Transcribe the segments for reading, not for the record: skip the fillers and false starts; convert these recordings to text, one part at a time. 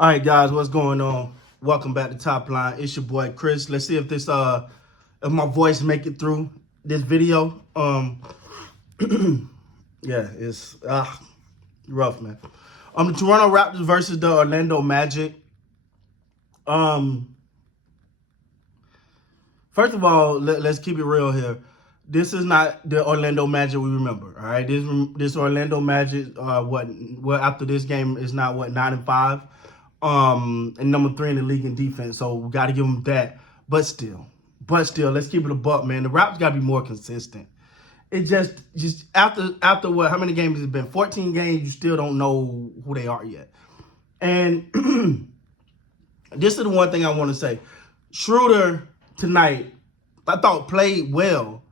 All right, guys, what's going on? Welcome back to Top Line. It's your boy Chris. Let's see if if my voice make it through this video. Yeah, it's rough, man. The Toronto Raptors versus the Orlando Magic. First of all, let's keep it real here. This is not the Orlando Magic we remember. All right, this Orlando Magic. What after this game is not 9-5. And number 3 in the league in defense. So we got to give them that. But still, let's keep it a buck, man. The Raptors got to be more consistent. It just after what? How many games has it been? 14 games. You still don't know who they are yet. And this is the one thing I want to say. Schroeder tonight, I thought played well,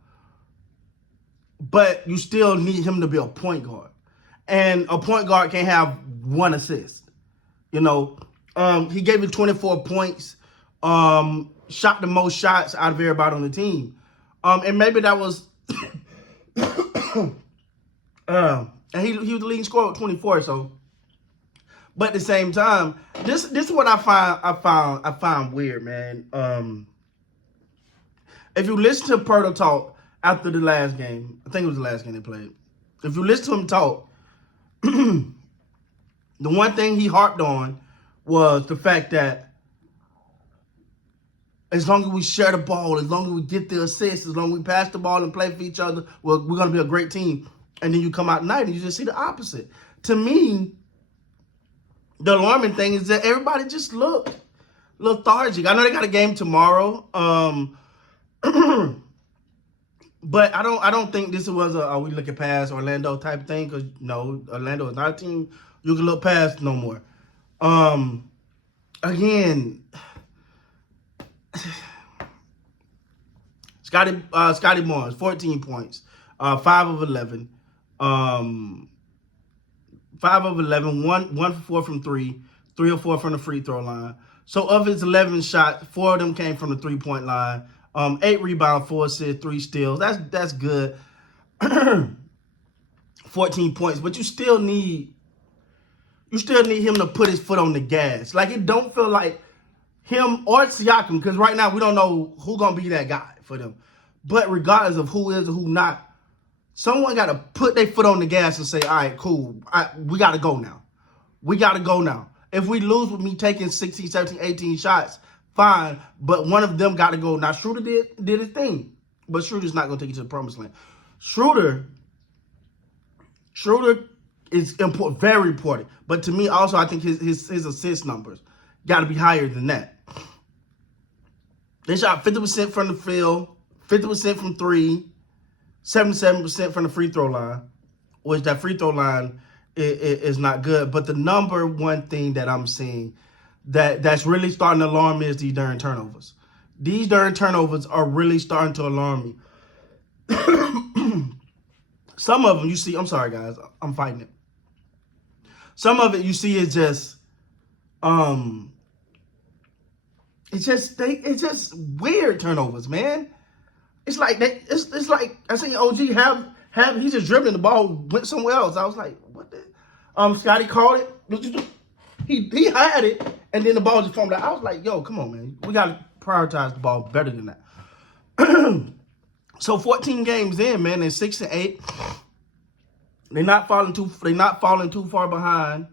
but you still need him to be a point guard, and a point guard can't have one assist. You know, he gave you 24 points, shot the most shots out of everybody on the team. And maybe that was, and he was the leading scorer with 24. So, but at the same time, this is what I found weird, man. If you listen to Pirtle talk after the last game, I think it was the last game they played. If you listen to him talk, the one thing he harped on was the fact that as long as we share the ball, as long as we get the assists, as long as we pass the ball and play for each other, we're going to be a great team. And then you come out tonight and you just see the opposite. To me, the alarming thing is that everybody just look lethargic. I know they got a game tomorrow, but I don't think this was are we looking past Orlando type thing, because no, Orlando is not a team you can look past no more. Again, Scotty Barnes, 14 points, 5 of 11, 5 of 11, one for 4 from 3, 3 or 4 from the free throw line. So of his 11 shots, 4 of them came from the 3-point line. 8 rebounds, 4 assists, 3 steals. That's good. 14 points, but you still need him to put his foot on the gas. Like, it don't feel like him or Siakam, because right now we don't know who's going to be that guy for them. But regardless of who is or who not, someone got to put their foot on the gas and say, all right, cool, we got to go now. We got to go now. If we lose with me taking 16, 17, 18 shots, fine, but one of them got to go. Now, Schroeder did his thing, but Schroeder's not going to take you to the promised land. Schroeder is important, very important. But to me, also, I think his assist numbers got to be higher than that. They shot 50% from the field, 50% from 3, 77% from the free throw line, which that free throw line is not good. But the number one thing that I'm seeing that's really starting to alarm me is these darn turnovers. These darn turnovers are really starting to alarm me. Some of them you see, I'm sorry guys, I'm fighting it. Some of it you see is just, it's just weird turnovers, man. It's like it's like I seen OG have he just dribbling the ball, went somewhere else. I was like, what the? Scotty called it. He had it, and then the ball just fumbled out. I was like, yo, come on, man. We got to prioritize the ball better than that. So 14 games in, man, they're 6-8. They're not falling too far behind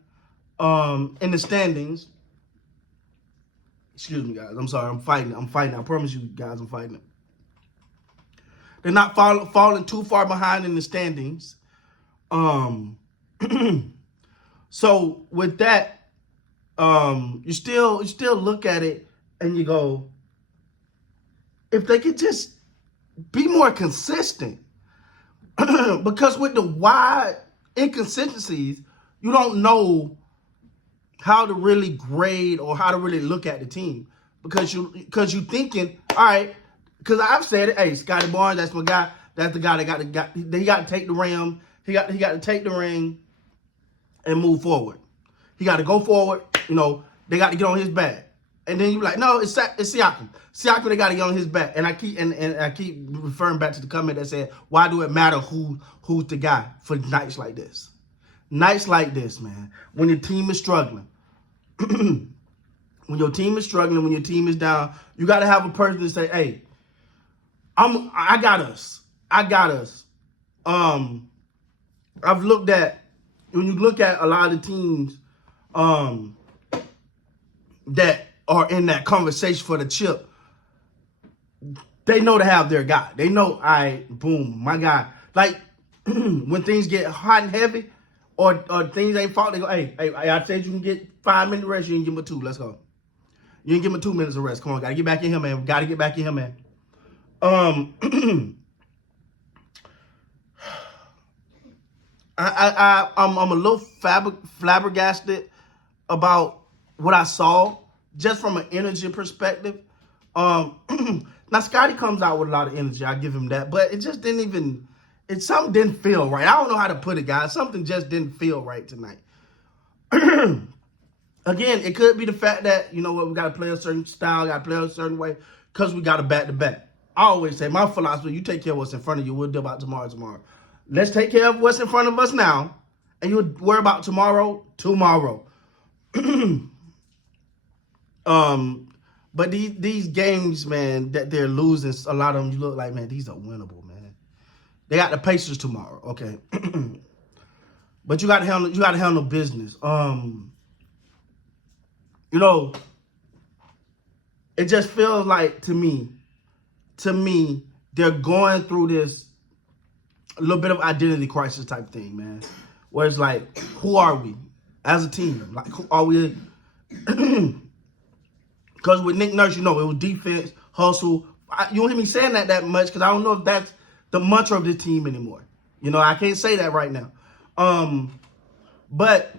in the standings. Excuse me, guys. I'm sorry. I'm fighting. I promise you guys, I'm fighting it. They're not falling too far behind in the standings. So with that, you still look at it and you go, if they could just be more consistent. Because with the wide inconsistencies, you don't know how to really grade or how to really look at the team. Because you thinking, all right, because I've said it, hey, Scotty Barnes, that's my guy. That's the guy that he got to take the rim. He got to take the ring and move forward. He got to go forward. You know, they got to get on his back. And then you're like, no, it's Siakam. Siakam, they got to get on his back. And I keep referring back to the comment that said, why do it matter who's the guy for nights like this? Nights like this, man, when the team is struggling. when your team is struggling, when your team is down, you got to have a person to say, "Hey, I got us. I got us." I've looked at when you look at a lot of the teams that are in that conversation for the chip, they know to have their guy. They know, boom, my guy. Like when things get hot and heavy, or things ain't fault, they go, hey, I said you can get 5 minutes rest, you didn't give him a 2. Let's go. You didn't give him 2 minutes of rest. Come on, gotta get back in here, man. Gotta get back in here, man. I'm a little flabbergasted about what I saw, just from an energy perspective. Now Scotty comes out with a lot of energy, I give him that, but it just didn't even. Something didn't feel right. I don't know how to put it, guys. Something just didn't feel right tonight. Again, it could be the fact that, you know what, we got to play a certain style, got to play a certain way, because we got to back-to-back. I always say, my philosophy, you take care of what's in front of you, we'll deal about tomorrow. Let's take care of what's in front of us now, and you'll worry about tomorrow. But these games, man, that they're losing, a lot of them, you look like, man, these are winnable, man. They got the Pacers tomorrow, okay. But you got to handle business. You know, it just feels like to me, they're going through this a little bit of identity crisis type thing, man. Where it's like, who are we as a team? Like, who are we? Because with Nick Nurse, you know, it was defense, hustle. You don't hear me saying that much because I don't know if that's the mantra of this team anymore. You know, I can't say that right now. But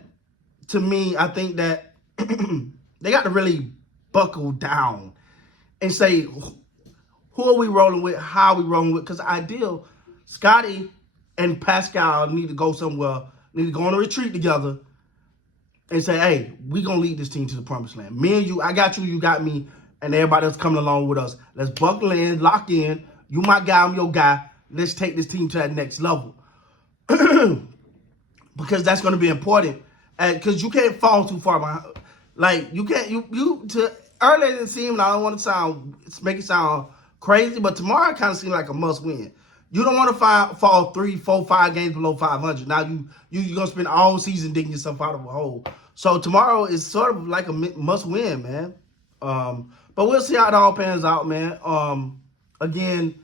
to me, I think that they got to really buckle down and say, who are we rolling with? How are we rolling with? Because ideal, Scotty and Pascal need to go somewhere, need to go on a retreat together and say, hey, we going to lead this team to the promised land. Me and you, I got you, you got me, and everybody else coming along with us. Let's buckle in, lock in. You my guy, I'm your guy. Let's take this team to that next level. Because that's going to be important. Because you can't fall too far behind. Like, you can't, earlier it seemed, I don't want to make it sound crazy, but tomorrow kind of seemed like a must win. You don't want to fall 3, 4, 5 games below 500. Now you're going to spend all season digging yourself out of a hole. So tomorrow is sort of like a must win, man. But we'll see how it all pans out, man. Again,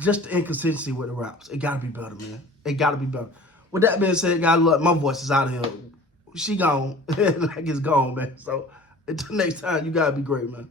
just the inconsistency with the Raps. It got to be better, man. It got to be better. With that being said, guys, look, my voice is out of here. She gone. Like it's gone, man. So until next time, you got to be great, man.